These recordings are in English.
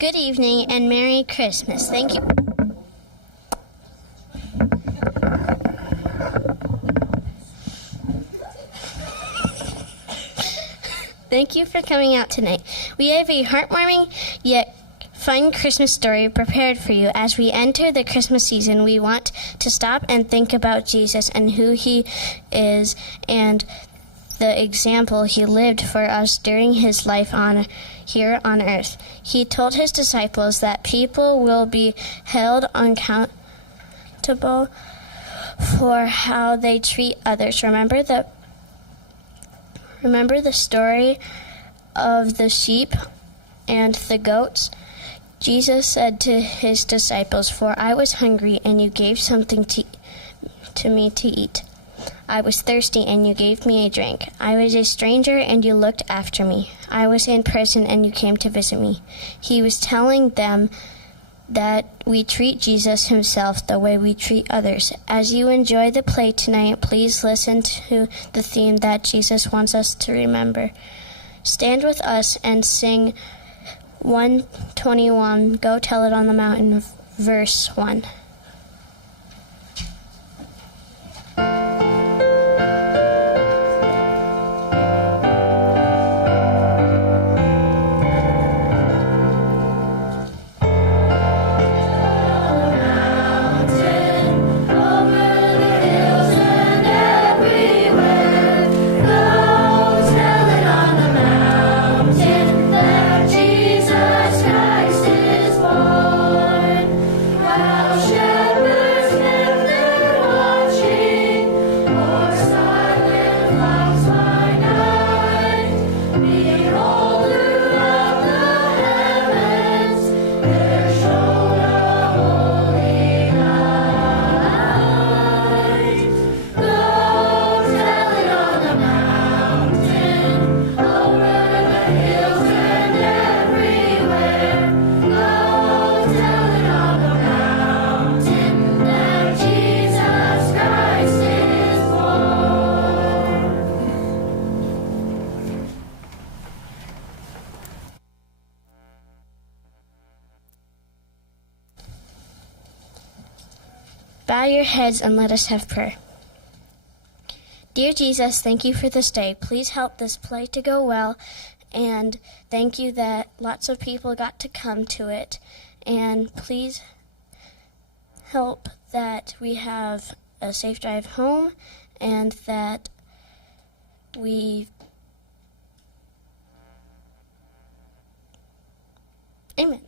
Good evening and Merry Christmas. Thank you. Thank you for coming out tonight. We have a heartwarming yet fun Christmas story prepared for you. As we enter the Christmas season, we want to stop and think about Jesus and who he is and the example he lived for us during his life here on earth. He told his disciples that people will be held accountable for how they treat others. Remember the story of the sheep and the goats? Jesus said to his disciples, "For I was hungry, and you gave something to me to eat. I was thirsty, and you gave me a drink. I was a stranger, and you looked after me. I was in prison, and you came to visit me." He was telling them that we treat Jesus himself the way we treat others. As you enjoy the play tonight, please listen to the theme that Jesus wants us to remember. Stand with us and sing 121, Go Tell It on the Mountain, verse 1. Bow your heads and let us have prayer. Dear Jesus, thank you for this day. Please help this play to go well, and thank you that lots of people got to come to it. And please help that we have a safe drive home and that we... Amen.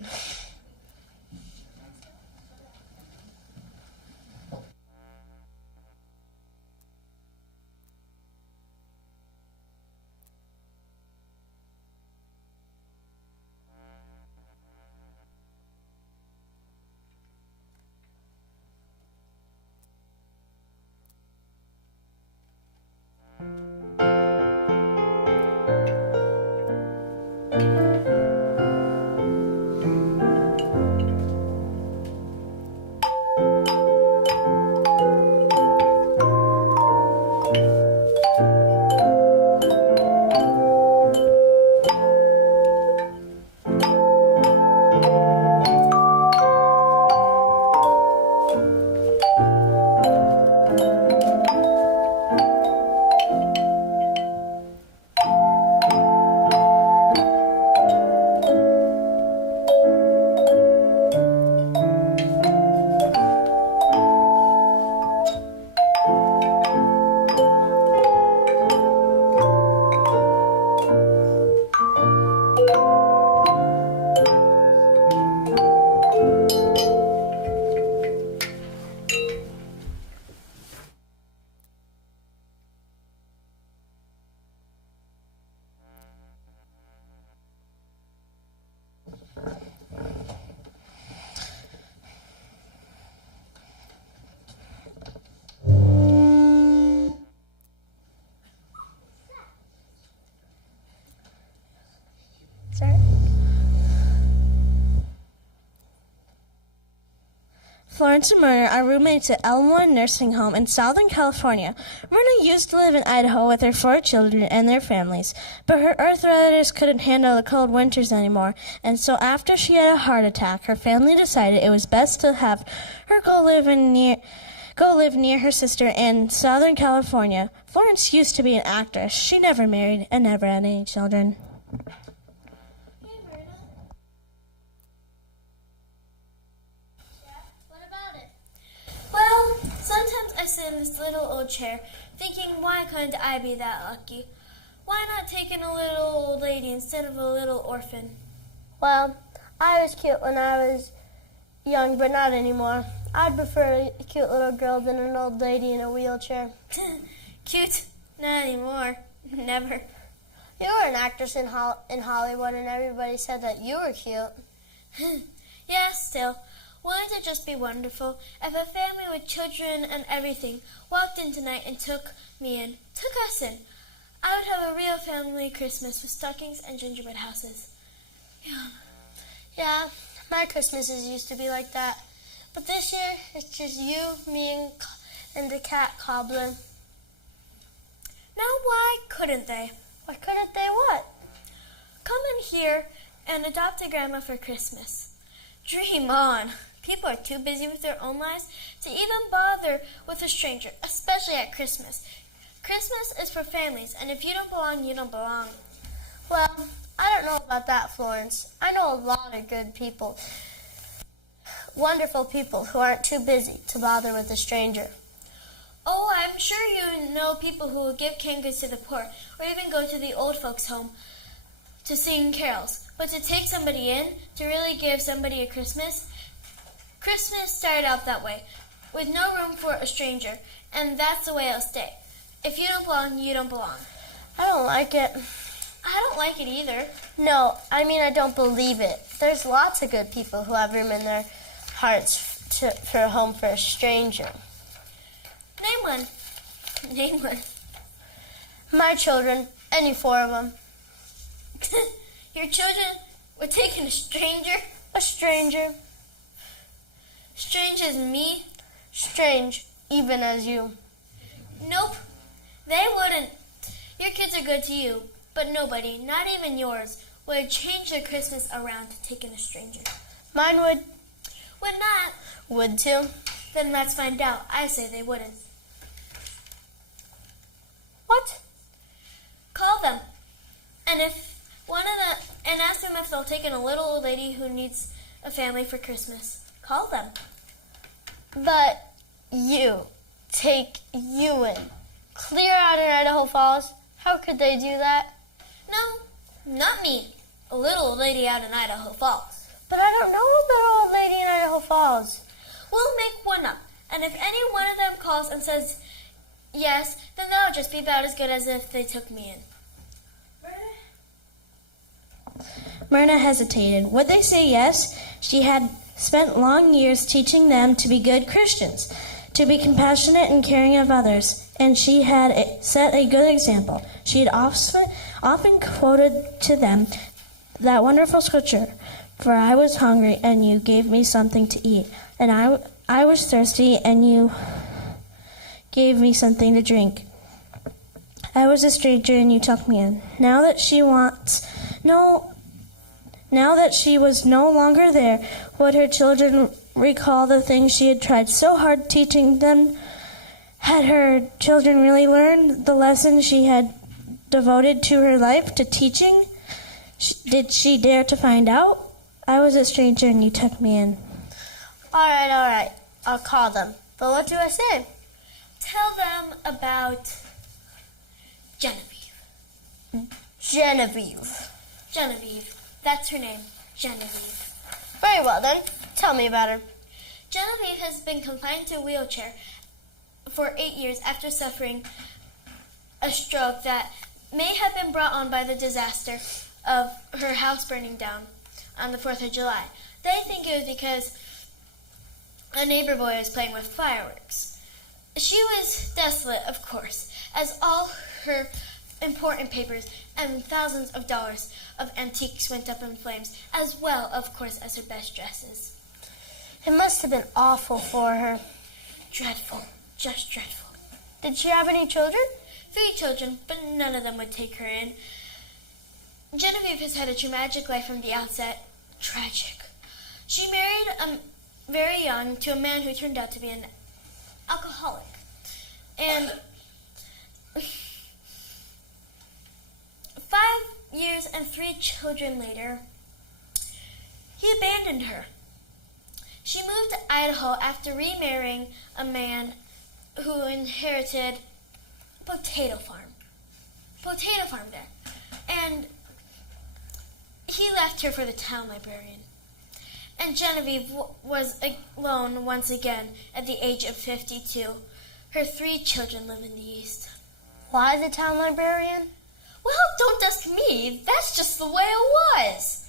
Florence and Myrna are roommates at Elmwood Nursing Home in Southern California. Myrna used to live in Idaho with her 4 children and their families, but her arthritis couldn't handle the cold winters anymore, and so after she had a heart attack, her family decided it was best to have her go live near her sister in Southern California. Florence used to be an actress. She never married and never had any children. Well, sometimes I sit in this little old chair, thinking, why couldn't I be that lucky? Why not take in a little old lady instead of a little orphan? Well, I was cute when I was young, but not anymore. I'd prefer a cute little girl than an old lady in a wheelchair. Cute? Not anymore. Never. You were an actress in Hollywood, and everybody said that you were cute. Yeah, still. Wouldn't it just be wonderful if a family with children and everything walked in tonight and took me in, took us in? I would have a real family Christmas with stockings and gingerbread houses. Yeah, my Christmases used to be like that. But this year, it's just you, me, and the cat cobbler. Now why couldn't they? Why couldn't they what? Come in here and adopt a grandma for Christmas. Dream on. People are too busy with their own lives to even bother with a stranger, especially at Christmas. Christmas is for families, and if you don't belong, you don't belong. Well, I don't know about that, Florence. I know a lot of good people, wonderful people who aren't too busy to bother with a stranger. Oh, I'm sure you know people who will give canned goods to the poor, or even go to the old folks' home to sing carols. But to take somebody in, to really give somebody a Christmas started out that way, with no room for a stranger, and that's the way it'll stay. If you don't belong, you don't belong. I don't like it. I don't like it either. No, I mean I don't believe it. There's lots of good people who have room in their hearts for a home for a stranger. Name one. Name one. My children, any 4 of them. Your children were taking a stranger? A stranger. Strange as me? Strange, even as you. Nope, they wouldn't. Your kids are good to you, but nobody, not even yours, would change their Christmas around to take in a stranger. Mine would. Would not. Would too. Then let's find out. I say they wouldn't. What? Call them. And ask them if they'll take in a little old lady who needs a family for Christmas. Call them. But you, take you in. Clear out in Idaho Falls? How could they do that? No, not me. A little old lady out in Idaho Falls. But I don't know a little old lady in Idaho Falls. We'll make one up. And if any one of them calls and says yes, then that'll just be about as good as if they took me in. Myrna hesitated. Would they say yes? She had spent long years teaching them to be good Christians, to be compassionate and caring of others, and she had set a good example. She had often quoted to them that wonderful scripture, "For I was hungry, and you gave me something to eat, and I was thirsty, and you gave me something to drink. I was a stranger, and you took me in." Now that she was no longer there, would her children recall the things she had tried so hard teaching them? Had her children really learned the lesson she had devoted to her life to teaching? Did she dare to find out? I was a stranger and you took me in. All right. I'll call them. But what do I say? Tell them about Genevieve. Genevieve. That's her name. Genevieve. Very well then. Tell me about her. Genevieve has been confined to a wheelchair for 8 years after suffering a stroke that may have been brought on by the disaster of her house burning down on the 4th of July. They think it was because a neighbor boy was playing with fireworks. She was desolate, of course, as all her important papers and thousands of dollars of antiques went up in flames, as well, of course, as her best dresses. It must have been awful for her. Dreadful. Just dreadful. Did she have any children? 3 children, but none of them would take her in. Genevieve has had a tragic life from the outset. Tragic. She married very young to a man who turned out to be an alcoholic. And 5 years and 3 children later, he abandoned her. She moved to Idaho after remarrying a man who inherited a potato farm. There. And he left her for the town librarian. And Genevieve was alone once again at the age of 52. Her 3 children live in the East. Why the town librarian? Well, don't ask me. That's just the way it was.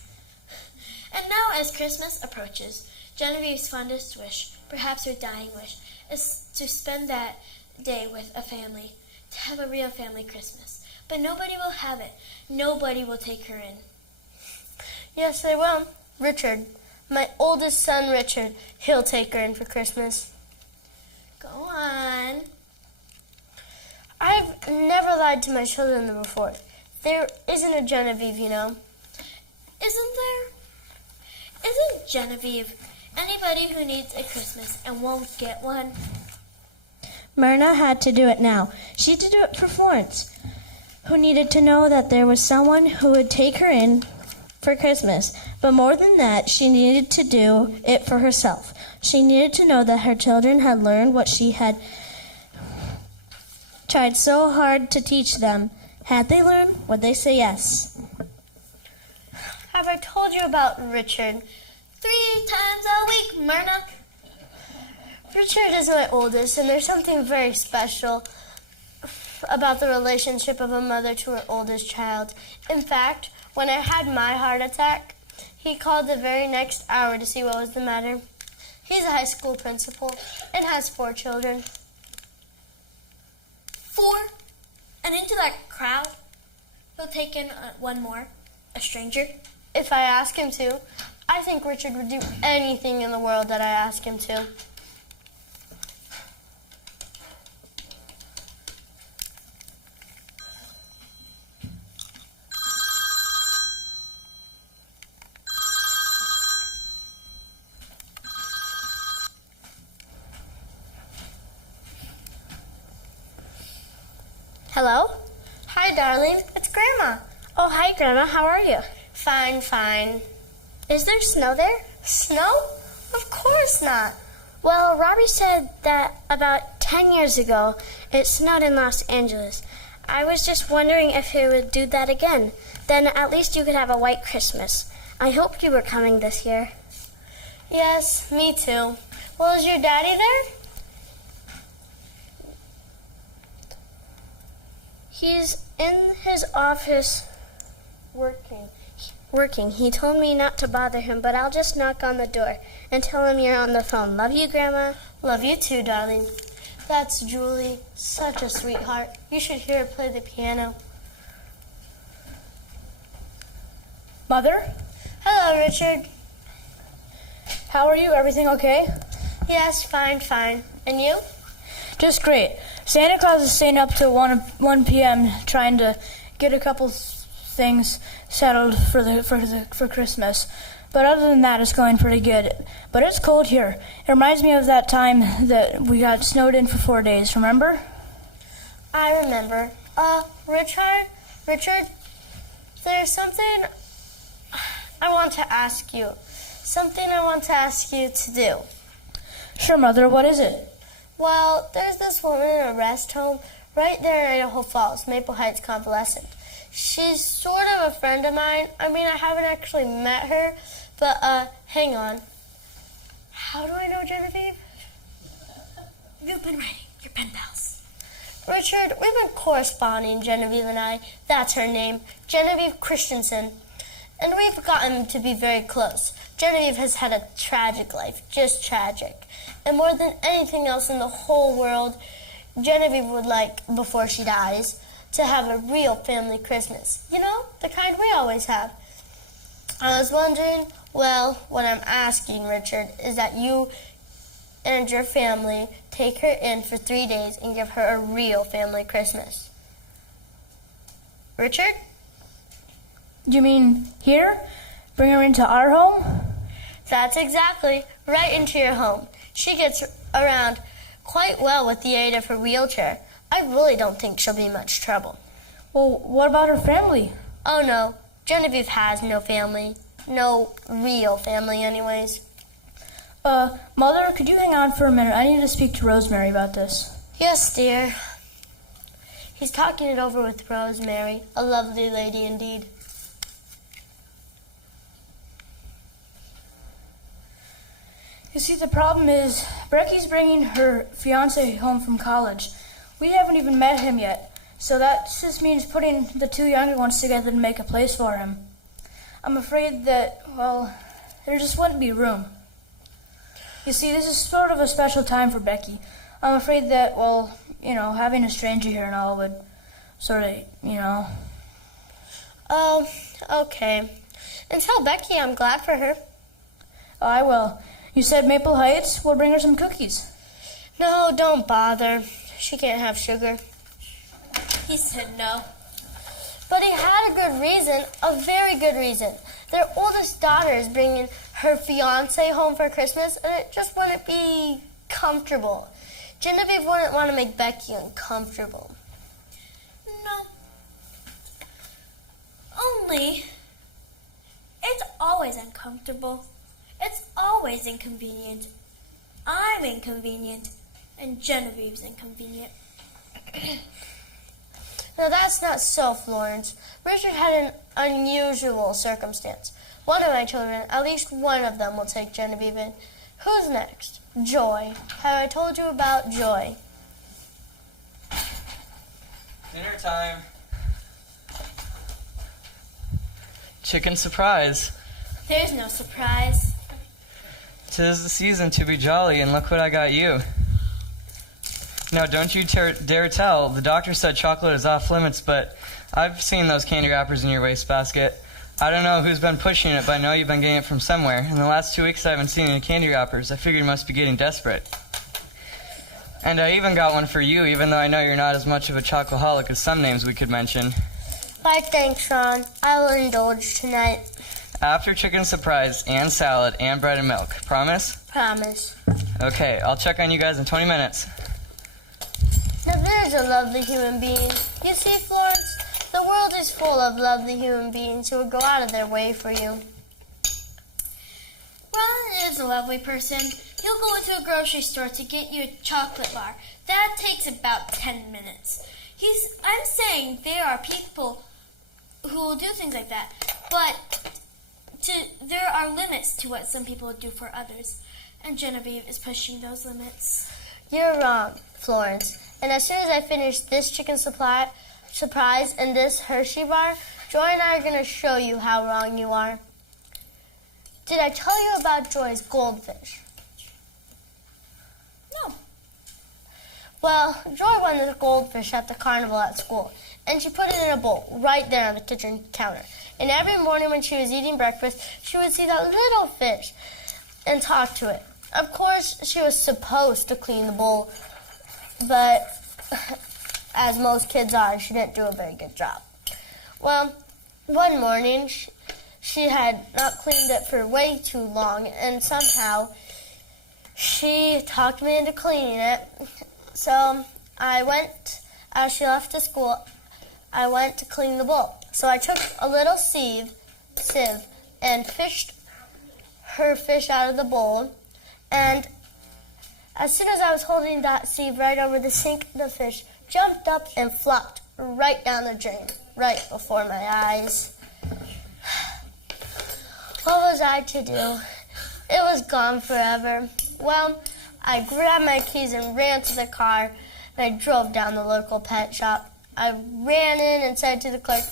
And now, as Christmas approaches, Genevieve's fondest wish, perhaps her dying wish, is to spend that day with a family, to have a real family Christmas. But nobody will have it. Nobody will take her in. Yes, they will. Richard, my oldest son, Richard, he'll take her in for Christmas. Go on. I've never lied to my children before. There isn't a Genevieve, you know. Isn't there? Isn't Genevieve anybody who needs a Christmas and won't get one? Myrna had to do it now. She had to do it for Florence, who needed to know that there was someone who would take her in for Christmas. But more than that, she needed to do it for herself. She needed to know that her children had learned what she had tried so hard to teach them. Had they learned? Would they say yes? Have I told you about Richard? 3 times a week, Myrna. Richard is my oldest, and there's something very special about the relationship of a mother to her oldest child. In fact, when I had my heart attack, he called the very next hour to see what was the matter. He's a high school principal and has 4 children. 4? And into that crowd, he'll take in one more, a stranger. If I ask him to, I think Richard would do anything in the world that I ask him to. Hello? Hi, darling. It's Grandma. Oh, hi, Grandma. How are you? Fine, fine. Is there snow there? Snow? Of course not. Well, Robbie said that about 10 years ago it snowed in Los Angeles. I was just wondering if it would do that again. Then at least you could have a white Christmas. I hoped you were coming this year. Yes, me too. Well, is your daddy there? He's in his office working. He told me not to bother him, but I'll just knock on the door and tell him you're on the phone. Love you, Grandma. Love you too, darling. That's Julie. Such a sweetheart. You should hear her play the piano. Mother? Hello, Richard. How are you? Everything okay? Yes, fine, fine. And you? Just great. Santa Claus is staying up till 1 p.m. trying to get a couple things settled for Christmas. But other than that, it's going pretty good. But it's cold here. It reminds me of that time that we got snowed in for 4 days, remember? I remember. Richard, there's something I want to ask you. Something I want to ask you to do. Sure, Mother. What is it? Well, there's this woman in a rest home right there in Idaho Falls, Maple Heights Convalescent. She's sort of a friend of mine. I mean, I haven't actually met her, but, hang on. How do I know Genevieve? You've been writing your pen pals. Richard, we've been corresponding, Genevieve and I. That's her name, Genevieve Christensen. And we've gotten to be very close. Genevieve has had a tragic life, just tragic. And more than anything else in the whole world, Genevieve would like, before she dies, to have a real family Christmas. You know, the kind we always have. I was wondering, Well, what I'm asking, Richard, is that you and your family take her in for 3 days and give her a real family Christmas. Richard? You mean here? Bring her into our home? That's exactly, right into your home. She gets around quite well with the aid of her wheelchair. I really don't think she'll be much trouble. Well, what about her family? Oh no, Genevieve has no family. No real family anyways. Mother, could you hang on for a minute? I need to speak to Rosemary about this. Yes, dear. He's talking it over with Rosemary, a lovely lady indeed. You see, the problem is, Brecky's bringing her fiancé home from college. We haven't even met him yet, so that just means putting the two younger ones together to make a place for him. I'm afraid that, well, there just wouldn't be room. You see, this is sort of a special time for Becky. I'm afraid that, well, having a stranger here and all would sort of, Oh, okay. And tell Becky I'm glad for her. Oh, I will. You said Maple Heights? We'll bring her some cookies. No, don't bother. She can't have sugar. He said no. But he had a good reason, a very good reason. Their oldest daughter is bringing her fiancé home for Christmas, and it just wouldn't be comfortable. Genevieve wouldn't want to make Becky uncomfortable. No. Only, it's always uncomfortable. It's always inconvenient. I'm inconvenient, and Genevieve's inconvenient. No, that's not so, Florence. Richard had an unusual circumstance. One of my children, at least one of them, will take Genevieve in. Who's next? Joy. Have I told you about Joy? Dinner time. Chicken surprise. There's no surprise. 'Tis the season to be jolly, and look what I got you. Now, don't you dare tell. The doctor said chocolate is off limits, but I've seen those candy wrappers in your wastebasket. I don't know who's been pushing it, but I know you've been getting it from somewhere. In the last 2 weeks, I haven't seen any candy wrappers. I figured you must be getting desperate. And I even got one for you, even though I know you're not as much of a chocoholic as some names we could mention. Why, thanks, Ron. I will indulge tonight. After chicken surprise and salad and bread and milk. Promise? Promise. Okay, I'll check on you guys in 20 minutes. Now there's a lovely human being. You see, Florence, the world is full of lovely human beings who will go out of their way for you. Ron is a lovely person. He'll go into a grocery store to get you a chocolate bar. That takes about 10 minutes. I'm saying there are people who will do things like that, but there are limits to what some people do for others, and Genevieve is pushing those limits. You're wrong, Florence. And as soon as I finish this chicken surprise and this Hershey bar, Joy and I are going to show you how wrong you are. Did I tell you about Joy's goldfish? No. Well, Joy won the goldfish at the carnival at school, and she put it in a bowl right there on the kitchen counter. And every morning when she was eating breakfast, she would see that little fish and talk to it. Of course, she was supposed to clean the bowl, but as most kids are, she didn't do a very good job. Well, one morning, she had not cleaned it for way too long, and somehow she talked me into cleaning it. So as she left to school, I went to clean the bowl. So I took a little sieve and fished her fish out of the bowl, and as soon as I was holding that sieve right over the sink, the fish jumped up and flopped right down the drain, right before my eyes. What was I to do? It was gone forever. Well, I grabbed my keys and ran to the car, and I drove down the local pet shop. I ran in and said to the clerk,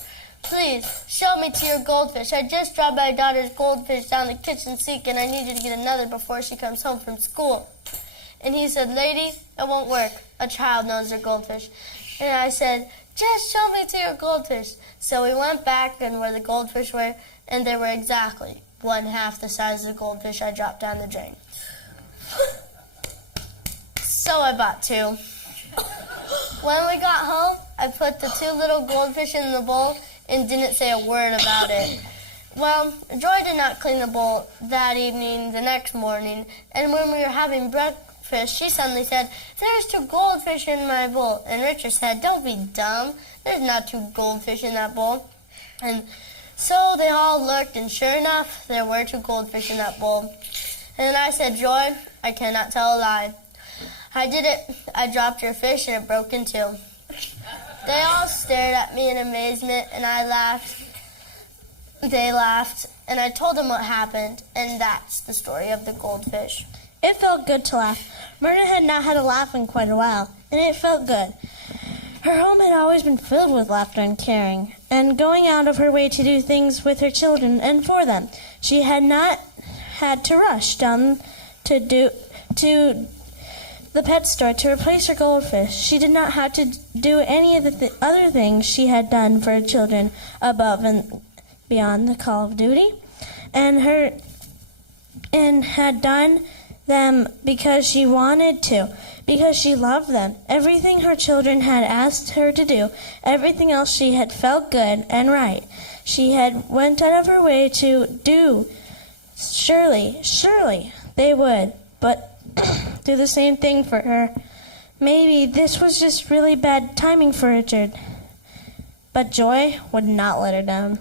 "Please, show me to your goldfish. I just dropped my daughter's goldfish down the kitchen sink, and I needed to get another before she comes home from school." And he said, "Lady, it won't work. A child knows their goldfish." And I said, "Just show me to your goldfish." So we went back and where the goldfish were, and they were exactly one half the size of the goldfish I dropped down the drain. So I bought two. When we got home, I put the two little goldfish in the bowl and didn't say a word about it. Well, Joy did not clean the bowl that evening the next morning, and when we were having breakfast, she suddenly said, "There's two goldfish in my bowl." And Richard said, "Don't be dumb. There's not two goldfish in that bowl." And so they all looked, and sure enough, there were two goldfish in that bowl. And I said, "Joy, I cannot tell a lie. I did it. I dropped your fish, and it broke in two." They all stared at me in amazement, and I laughed. They laughed, and I told them what happened, and that's the story of the goldfish. It felt good to laugh. Myrna had not had a laugh in quite a while, and it felt good. Her home had always been filled with laughter and caring, and going out of her way to do things with her children and for them. She had not had to rush down to the pet store to replace her goldfish. She did not have to do any of the other things she had done for her children above and beyond the call of duty, and had done them because she wanted to, because she loved them. Everything her children had asked her to do, everything else she had felt good and right. She had went out of her way to do. Surely they would, but do the same thing for her. Maybe this was just really bad timing for Richard. But Joy would not let her down.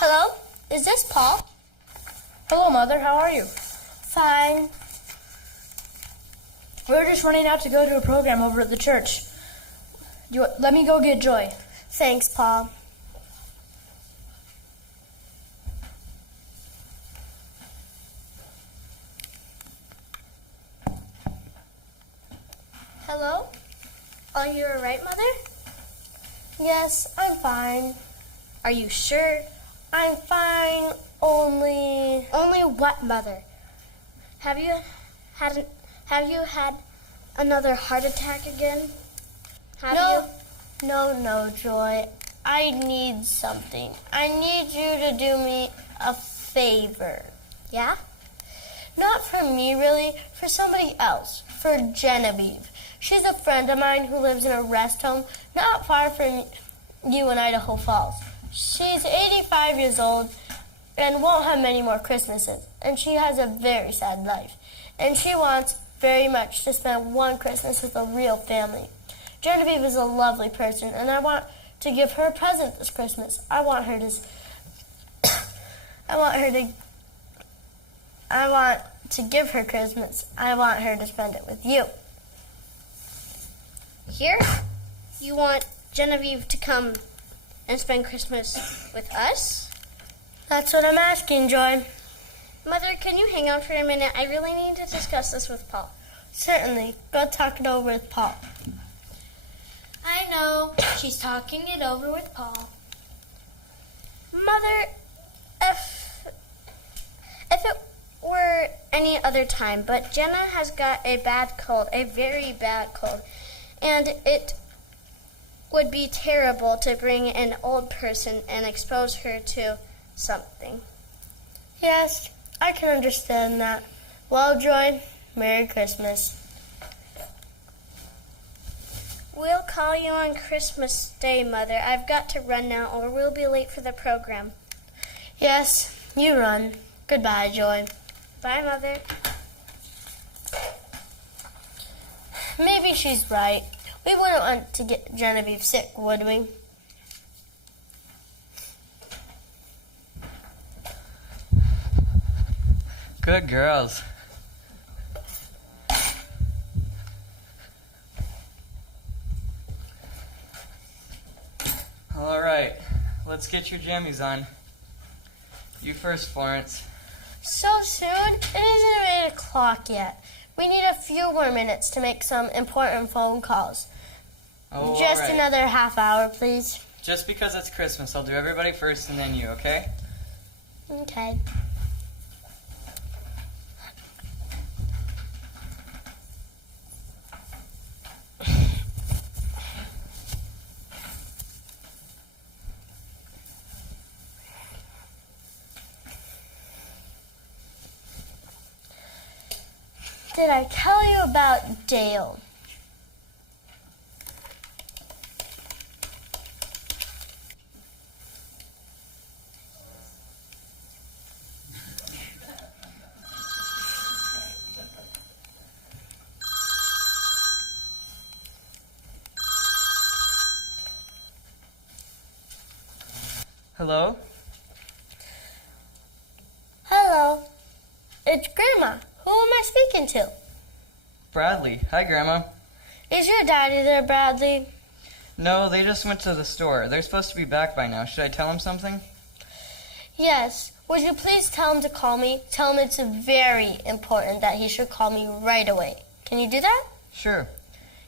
Hello? Is this Paul? Hello, Mother. How are you? Fine. We're just running out to go to a program over at the church. Let me go get Joy. Thanks, Paul. Hello? Are you all right, Mother? Yes, I'm fine. Are you sure? I'm fine, only... Only what, Mother? Have you had another heart attack again? No, Joy. I need something. I need you to do me a favor. Yeah? Not for me, really. For somebody else. For Genevieve. She's a friend of mine who lives in a rest home not far from you in Idaho Falls. She's 85 years old and won't have many more Christmases. And she has a very sad life. And she wants very much to spend one Christmas with a real family. Genevieve is a lovely person, and I want to give her a present this Christmas. I want to give her Christmas. I want her to spend it with you. Here? You want Genevieve to come and spend Christmas with us? That's what I'm asking, Joy. Mother, can you hang on for a minute? I really need to discuss this with Paul. Certainly. Go talk it over with Paul. I know. She's talking it over with Paul. Mother, if it were any other time, but Jenna has got a bad cold, a very bad cold, and it would be terrible to bring an old person and expose her to something. Yes, I can understand that. Well, Joy, Merry Christmas. We'll call you on Christmas Day, Mother. I've got to run now, or we'll be late for the program. Yes, you run. Goodbye, Joy. Bye, Mother. Maybe she's right. We wouldn't want to get Genevieve sick, would we? Good girls. All right, let's get your jammies on. You first, Florence. So soon? It isn't 8 o'clock yet. We need a few more minutes to make some important phone calls. Oh, Just all right. another half hour, please. Just because it's Christmas, I'll do everybody first and then you, okay? Okay. Did I tell you about Dale? Hello? Hello. It's Grandma. Who am I speaking to? Bradley. Hi, Grandma. Is your daddy there, Bradley? No, they just went to the store. They're supposed to be back by now. Should I tell them something? Yes. Would you please tell him to call me? Tell him it's very important that he should call me right away. Can you do that? Sure.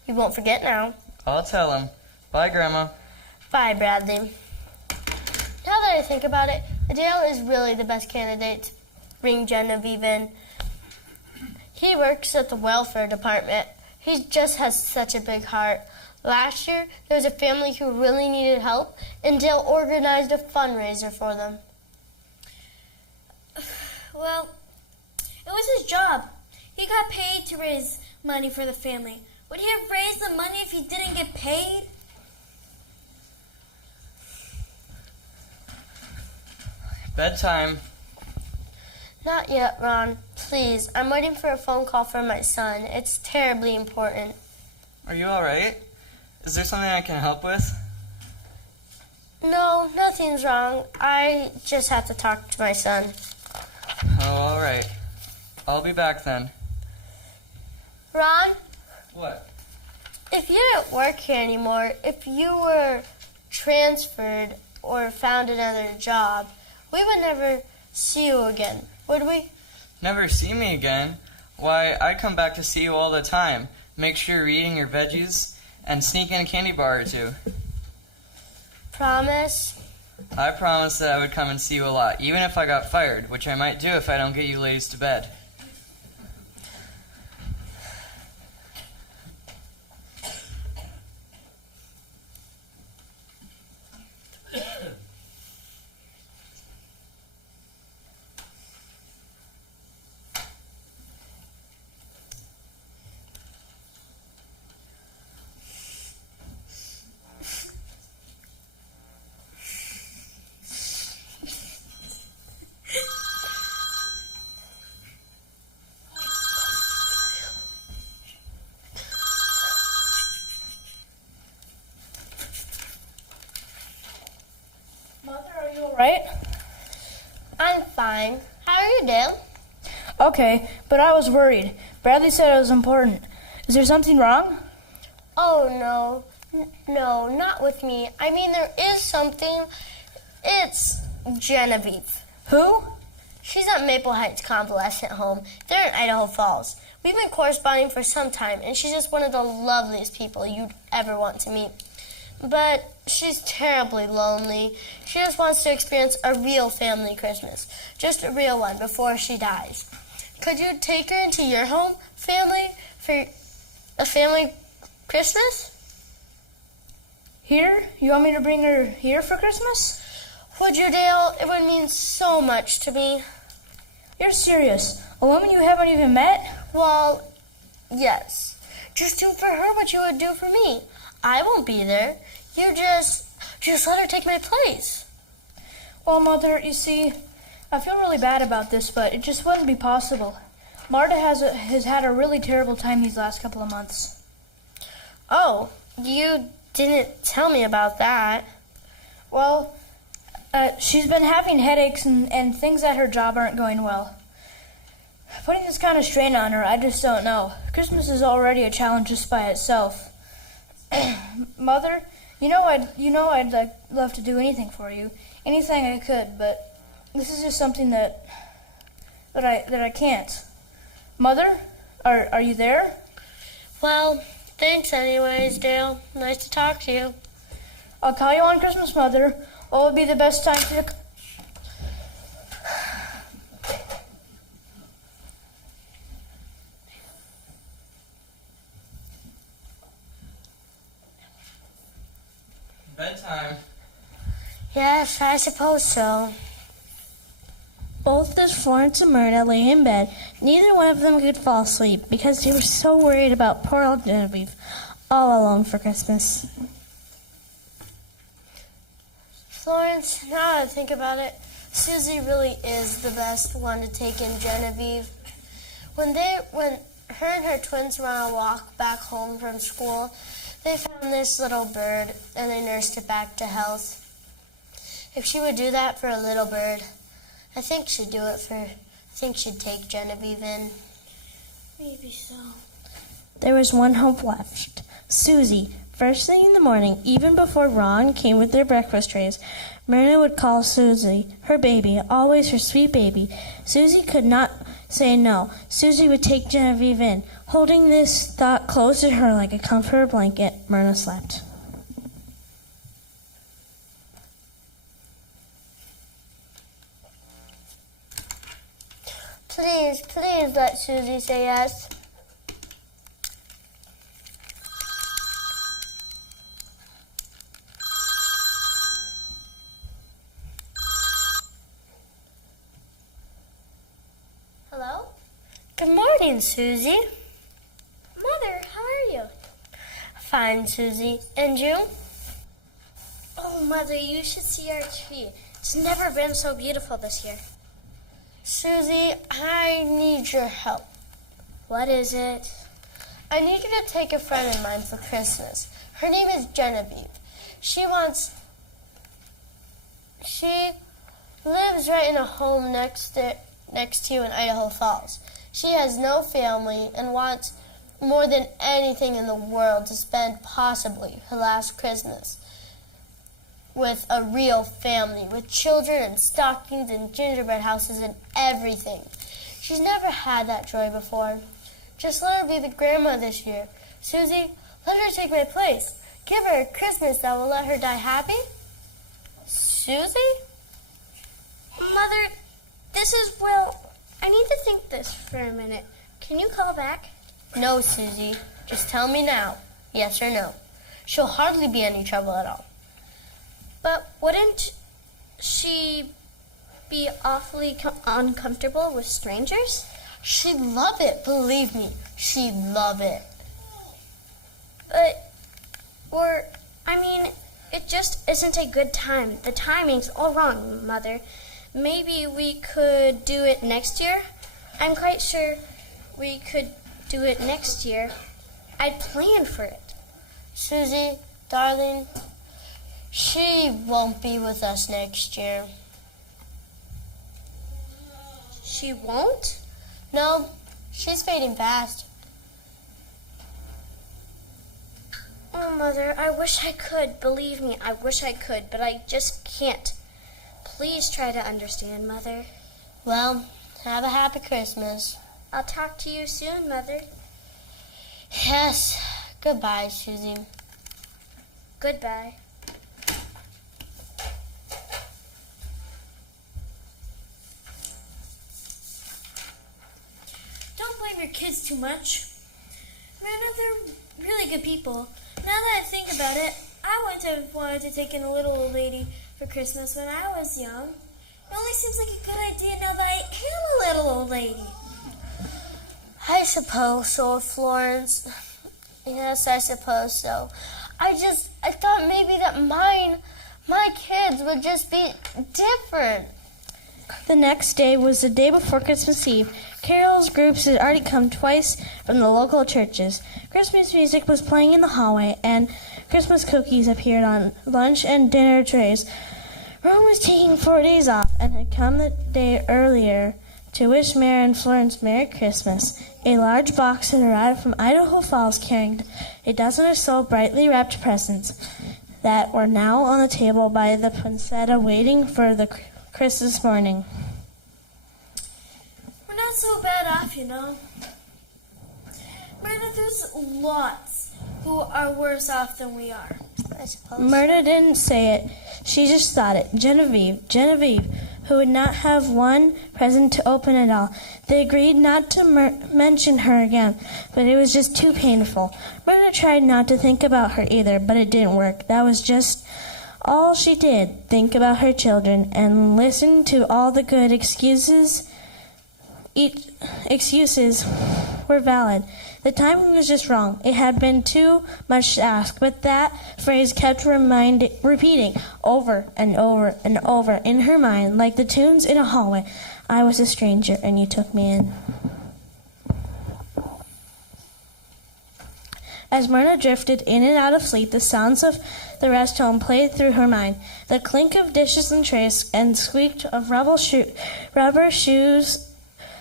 You won't forget now. I'll tell him. Bye, Grandma. Bye, Bradley. Now that I think about it, Dale is really the best candidate to bring Genevieve in. He works at the welfare department. He just has such a big heart. Last year, there was a family who really needed help, and Dale organized a fundraiser for them. Well, it was his job. He got paid to raise money for the family. Would he have raised the money if he didn't get paid? Bedtime. Not yet, Ron. Please, I'm waiting for a phone call from my son. It's terribly important. Are you alright? Is there something I can help with? No, nothing's wrong. I just have to talk to my son. Oh, alright. I'll be back then. Ron, What? if you didn't work here anymore, if you were transferred or found another job, we would never see you again, would we? Never see me again? Why, I'd come back to see you all the time. Make sure you're eating your veggies and sneak in a candy bar or two. Promise? I promised that I would come and see you a lot, even if I got fired, which I might do if I don't get you ladies to bed. Mother, are you alright? I'm fine. How are you, Dale? Okay, but I was worried. Bradley said it was important. Is there something wrong? Oh, no. No, not with me. I mean, there is something. It's Genevieve. Who? She's at Maple Heights Convalescent Home. They're in Idaho Falls. We've been corresponding for some time, and she's just one of the loveliest people you'd ever want to meet. But she's terribly lonely. She just wants to experience a real family Christmas. Just a real one before she dies. Could you take her into your home, family, for a family Christmas? Here? You want me to bring her here for Christmas? Would you, Dale? It would mean so much to me. You're serious? A woman you haven't even met? Well, yes. Just do for her what you would do for me. I won't be there. You just let her take my place. Well, Mother, you see, I feel really bad about this, but it just wouldn't be possible. Marta has had a really terrible time these last couple of months. Oh, you didn't tell me about that. Well, she's been having headaches and things at her job aren't going well. Putting this kind of strain on her, I just don't know. Christmas is already a challenge just by itself. Mother, you know I'd love to do anything for you, anything I could, but this is just something that I can't. Mother, Are you there? Well, thanks anyways, Dale. Nice to talk to you. I'll call you on Christmas, Mother. What would be the best time for you? Bedtime. Yes, I suppose so. Both as Florence and Myrna lay in bed, neither one of them could fall asleep because they were so worried about poor old Genevieve, all alone for Christmas. Florence, now that I think about it, Susie really is the best one to take in Genevieve. When her and her twins were on a walk back home from school, they found this little bird and they nursed it back to health. If she would do that for a little bird, I think she'd take Genevieve in. Maybe so. There was one hope left. Susie. First thing in the morning, even before Ron came with their breakfast trays, Myrna would call Susie, her baby, always her sweet baby. Susie could not say no. Susie would take Genevieve in. Holding this thought close to her like a comforter blanket, Myrna slept. Please let Susie say yes. Hello? Good morning, Susie. Mother, how are you? Fine, Susie. And you? Oh, Mother, you should see our tree. It's never been so beautiful this year. Susie, I need your help. What is it? I need you to take a friend of mine for Christmas. Her name is Genevieve. She lives right in a home next to you in Idaho Falls. She has no family and wants more than anything in the world to spend possibly her last Christmas with a real family, with children and stockings and gingerbread houses and everything. She's never had that joy before. Just let her be the grandma this year. Susie, let her take my place. Give her a Christmas that will let her die happy. Susie? Mother, I need to think this for a minute. Can you call back? No, Susie. Just tell me now, yes or no. She'll hardly be any trouble at all. But wouldn't she be awfully uncomfortable with strangers? She'd love it, believe me. She'd love it. It just isn't a good time. The timing's all wrong, Mother. Maybe we could do it next year? I'm quite sure we could do it next year. I'd planned for it. Susie, darling, she won't be with us next year. She won't? No, she's fading fast. Oh, Mother, I wish I could. Believe me, I wish I could, but I just can't. Please try to understand, Mother. Well, have a happy Christmas. I'll talk to you soon, Mother. Yes. Goodbye, Susie. Goodbye. Don't blame your kids too much. Myrna, they're really good people. Now that I think about it, I wouldn't have wanted to take in a little old lady for Christmas when I was young. It only seems like a good idea now that I am a little old lady. I suppose so, Florence. Yes, I suppose so. I thought maybe that my kids would just be different. The next day was the day before Christmas Eve. Carols groups had already come twice from the local churches. Christmas music was playing in the hallway, and Christmas cookies appeared on lunch and dinner trays. Ron was taking 4 days off and had come the day earlier to wish Mary and Florence Merry Christmas. A large box had arrived from Idaho Falls carrying a dozen or so brightly wrapped presents that were now on the table by the poinsettia waiting for the Christmas morning. We're not so bad off, you know. there's lots who are worse off than we are. I suppose. Myrna didn't say it. She just thought it. Genevieve, who would not have one present to open at all. They agreed not to mention her again, but it was just too painful. Myrna tried not to think about her either, but it didn't work. That was just all she did, think about her children, and listen to all the good excuses. Excuses were valid. The timing was just wrong. It had been too much to ask, but that phrase kept repeating over and over and over in her mind, like the tunes in a hallway. I was a stranger, and you took me in. As Myrna drifted in and out of sleep, the sounds of the rest home played through her mind. The clink of dishes and trays and squeak of rubber shoes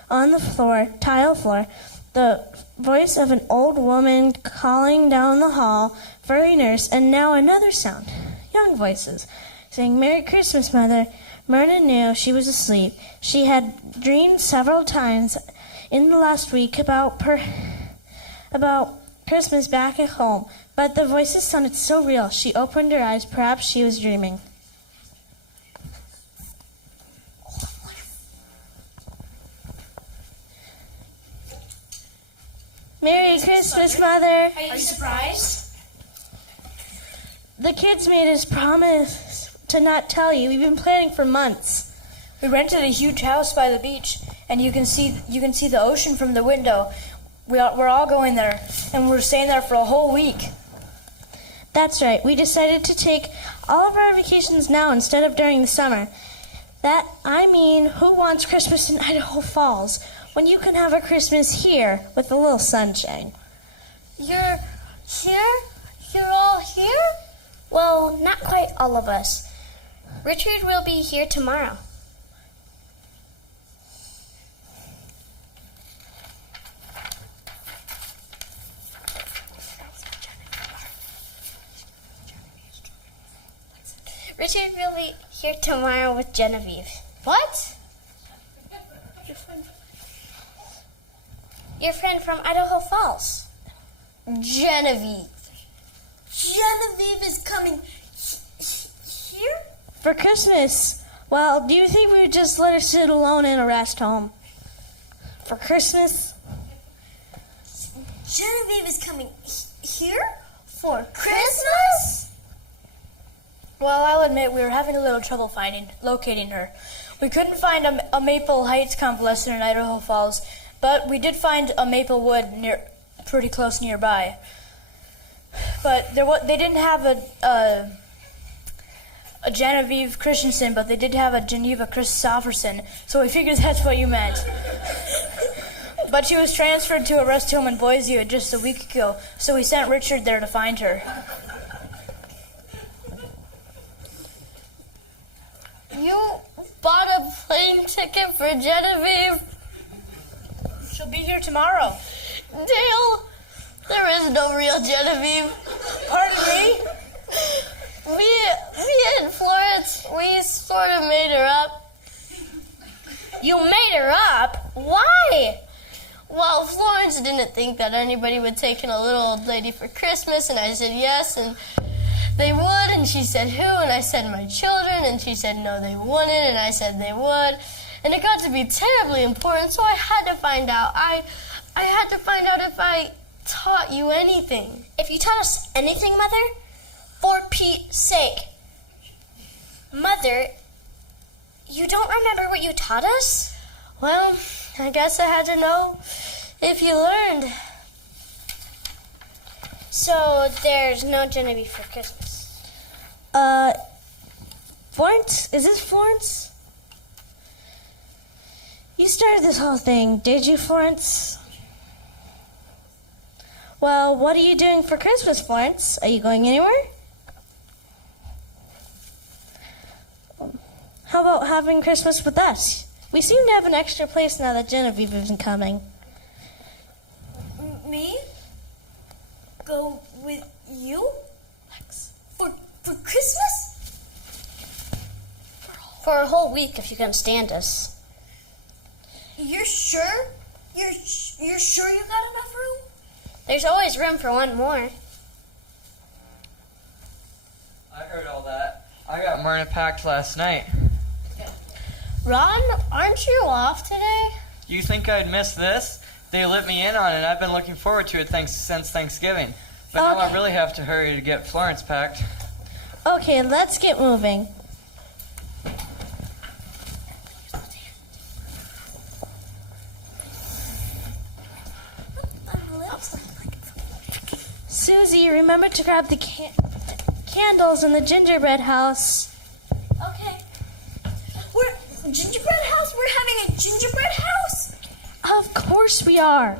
on the tile floor, the voice of an old woman calling down the hall for a nurse, and now another sound, young voices, saying, "Merry Christmas, Mother." Myrna knew she was asleep. She had dreamed several times in the last week about Christmas back at home, but the voices sounded so real. She opened her eyes. Perhaps she was dreaming. Merry Christmas, Mother. Are you surprised? The kids made us promise to not tell you. We've been planning for months. We rented a huge house by the beach, and you can see the ocean from the window. We're all going there, and we're staying there for a whole week. That's right. We decided to take all of our vacations now instead of during the summer. Who wants Christmas in Idaho Falls when you can have a Christmas here with a little sunshine? You're here? You're all here? Well, not quite all of us. Richard will be here tomorrow. Richard will be here tomorrow with Genevieve. What? Your friend from Idaho Falls. Genevieve. Genevieve is coming here? For Christmas. Well, do you think we would just let her sit alone in a rest home? For Christmas? Genevieve is coming here for Christmas? Well, I'll admit we were having a little trouble locating her. We couldn't find a Maple Heights convalescent in Idaho Falls, but we did find a Maplewood pretty close nearby. But they didn't have a Genevieve Christensen, but they did have a Geneva Christopherson, so we figured that's what you meant. But she was transferred to a rest home in Boise just a week ago, so we sent Richard there to find her. You bought a plane ticket for Genevieve? She'll be here tomorrow. Dale, there is no real Genevieve. Pardon me? Me and Florence, we sort of made her up. You made her up? Why? Well, Florence didn't think that anybody would take in a little old lady for Christmas, and I said yes, and they would, and she said who, and I said my children, and she said no, they wouldn't, and I said they would, and it got to be terribly important, so I had to find out. I had to find out if I taught you anything. If you taught us anything, Mother, for Pete's sake. Mother, you don't remember what you taught us? Well, I guess I had to know if you learned. So there's no Genevieve for Christmas. Florence? Is this Florence? You started this whole thing, did you, Florence? Well, what are you doing for Christmas, Florence? Are you going anywhere? How about having Christmas with us? We seem to have an extra place now that Genevieve isn't coming. Me? Go with you? For Christmas? For a whole week, if you can stand us. You're sure? You're sure you got enough room? There's always room for one more. I heard all that. I got Myrna packed last night. Ron, aren't you off today? You think I'd miss this? They let me in on it. I've been looking forward to it since Thanksgiving. But now I really have to hurry to get Florence packed. Okay, let's get moving. Susie, remember to grab the candles in the gingerbread house. Okay. Gingerbread house? We're having a gingerbread house? Of course we are.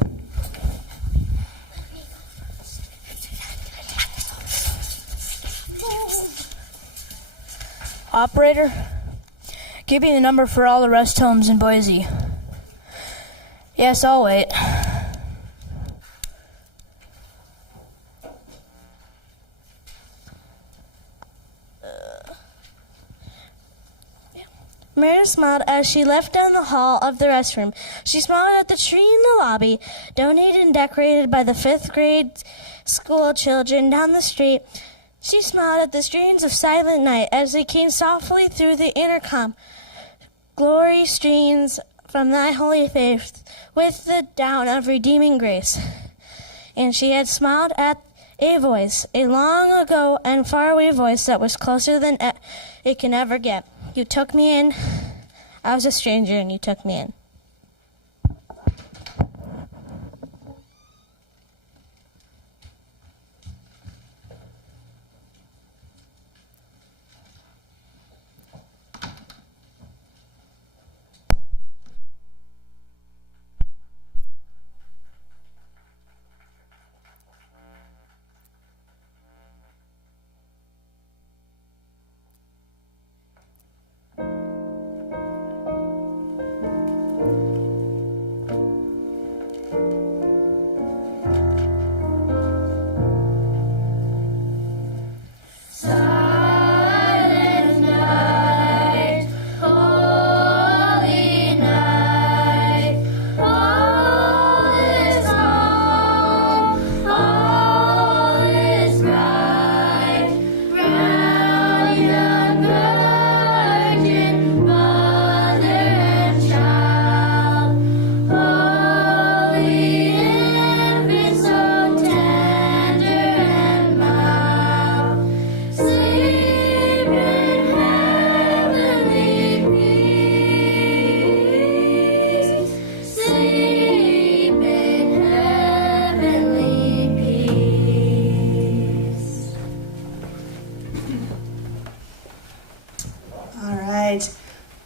Operator, give me the number for all the rest homes in Boise. Yes, I'll wait. Mary smiled as she left down the hall of the restroom. She smiled at the tree in the lobby, donated and decorated by the 5th grade school children down the street. She smiled at the strains of Silent Night as they came softly through the intercom. Glory streams from thy holy faith with the down of redeeming grace. And she had smiled at a voice, a long ago and faraway voice that was closer than it can ever get. You took me in. I was a stranger and you took me in.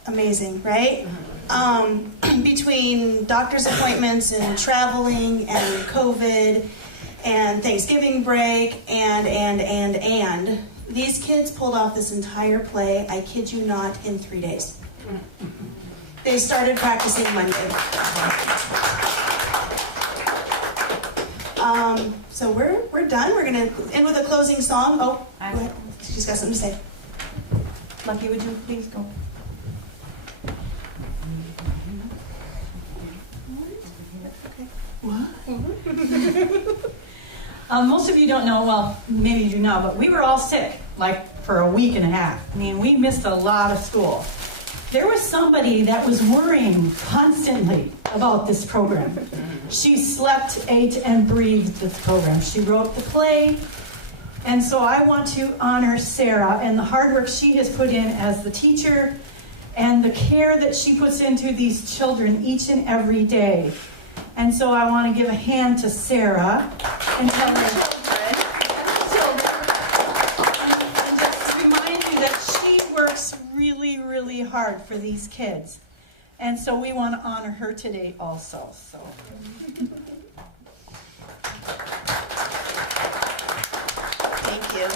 Amazing, right? Between doctor's appointments and traveling and COVID and Thanksgiving break and these kids pulled off this entire play, I kid you not, in 3 days. They started practicing Monday. So we're done. We're going to end with a closing song. Oh, go ahead. She's got something to say. Lucky, would you please go? Most of you don't know, well, maybe you do know, but we were all sick, like for a week and a half. I mean, we missed a lot of school. There was somebody that was worrying constantly about this program. She slept, ate, and breathed this program. She wrote the play. And so I want to honor Sarah and the hard work she has put in as the teacher and the care that she puts into these children each and every day. And so I want to give a hand to Sarah and tell her and just remind you that she works really, really hard for these kids. And so we want to honor her today also. So.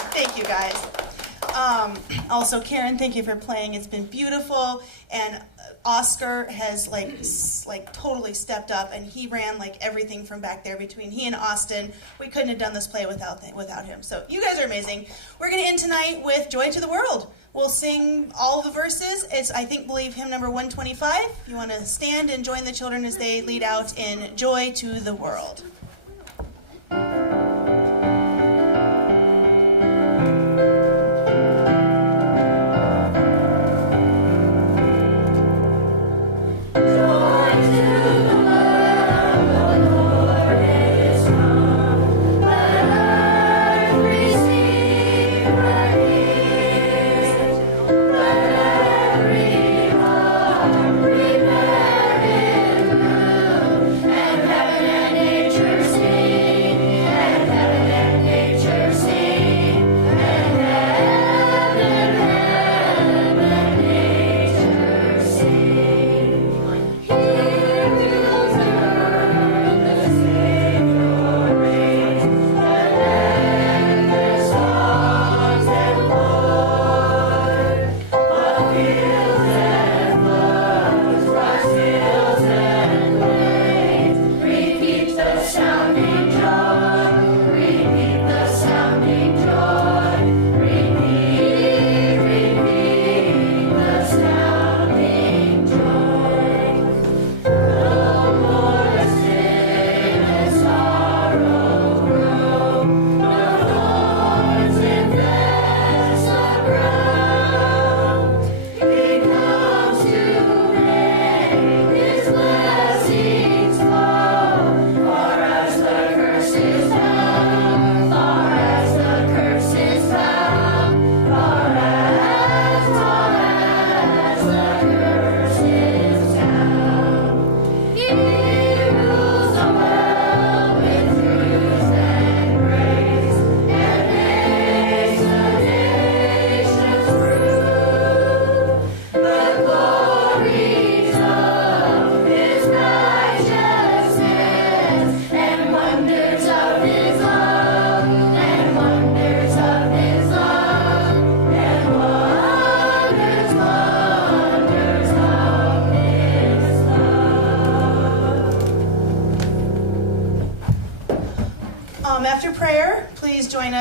Thank you guys. Also, Karen, thank you for playing. It's been beautiful, and Oscar has like totally stepped up, and he ran like everything from back there. Between he and Austin, we couldn't have done this play without him. So you guys are amazing. We're going to end tonight with "Joy to the World." We'll sing all the verses. It's believe hymn number 125. You want to stand and join the children as they lead out in "Joy to the World."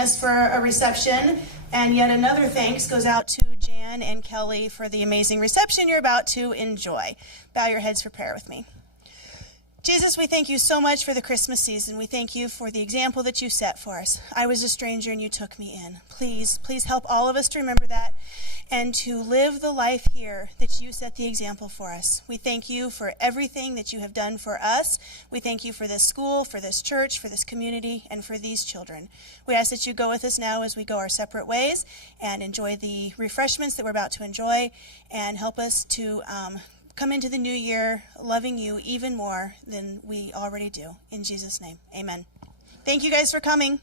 us for a reception. And yet another thanks goes out to Jan and Kelly for the amazing reception you're about to enjoy. Bow your heads for prayer with me. Jesus, we thank you so much for the Christmas season. We thank you for the example that you set for us. I was a stranger and you took me in. Please help all of us to remember that and to live the life here that you set the example for us. We thank you for everything that you have done for us. We thank you for this school, for this church, for this community, and for these children. We ask that you go with us now as we go our separate ways and enjoy the refreshments that we're about to enjoy, and help us to come into the new year loving you even more than we already do. In Jesus' name, amen. Thank you guys for coming.